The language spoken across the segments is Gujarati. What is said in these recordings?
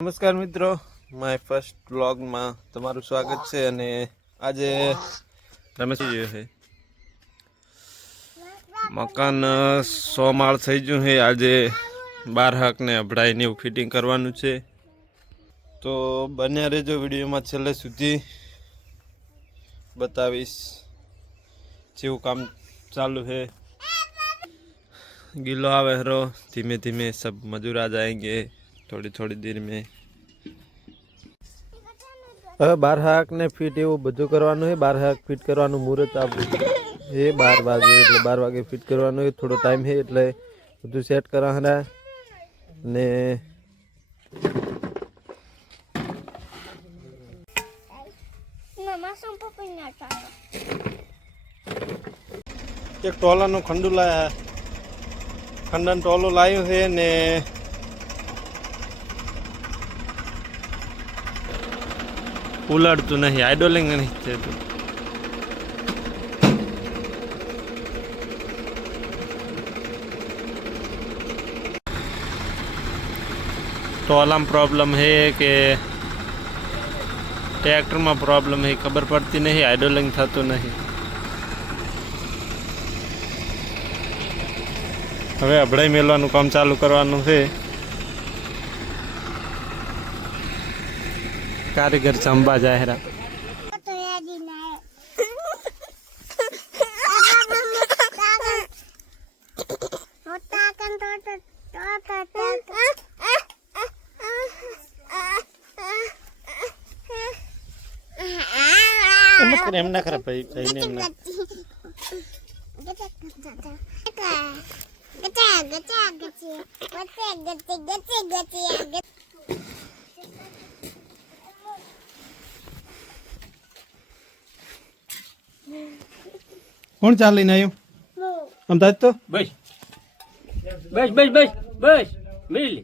નમસ્કાર મિત્રો, માય ફર્સ્ટ વ્લોગમાં તમારું સ્વાગત છે. અને આજે રમેશજી જોયું છે મકાન 100 માળ થઈ ગયું છે. આજે 12 હાકને અભડાઈને એવું ફિટિંગ કરવાનું છે, તો બન્યા રહેજો વિડીયોમાં છેલ્લે સુધી. બતાવીશ જેવું કામ ચાલુ है. गीलो आवे हरो धीमे धीमे सब मजूर आ जाएंगे थोड़ी थोड़ी देर में. હવે 12 હાક ને ફીટ એવું બધું કરવાનું છે. 12 હાક ફીટ કરવાનું મુહૂર્ત એ 12 વાગે, એટલે 12 વાગે ફીટ કરવાનું છે. થોડો ટાઈમ છે એટલે બધું સેટ કરાવવાના. ને એક ટોલાનું ખંડુ લાયા, ખંડન ટોલું લાવ્યું છે ને ઉલાડતું નહીં, આઇડોલિંગ નહીં થતું. ટોલામાં પ્રોબ્લેમ છે કે ટ્રેક્ટરમાં પ્રોબ્લેમ છે ખબર પડતી નહીં, આઇડોલિંગ થતું નહીં. હવે અભડાઈ મેળવાનું કામ ચાલુ કરવાનું છે. કારીગર ચંબા જાહેરા એમ ના કરે ભાઈ, ભાઈને એમ ના. કોણ ચાલ લઈને આવ્યું અમદાવાદ? તો બસ બસ બસ બસ બસ મિલ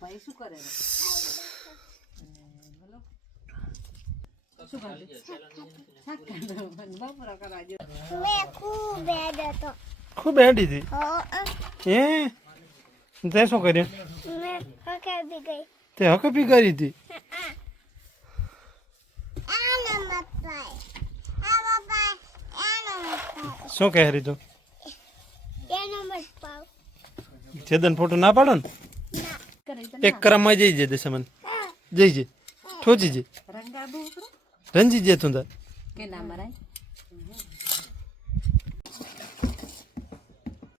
ભાઈ શું કરે ખૂબ હેડી હતી. તે શું કર્યું? તે હકપી કરી હતી. શું કહે રહી તું? છેદન ફોટો ના પાડો ને, એક ક્રમમાં જઈ જાય દશે મને જઈ જાય ઠોચી જાય રંજી જાય તું.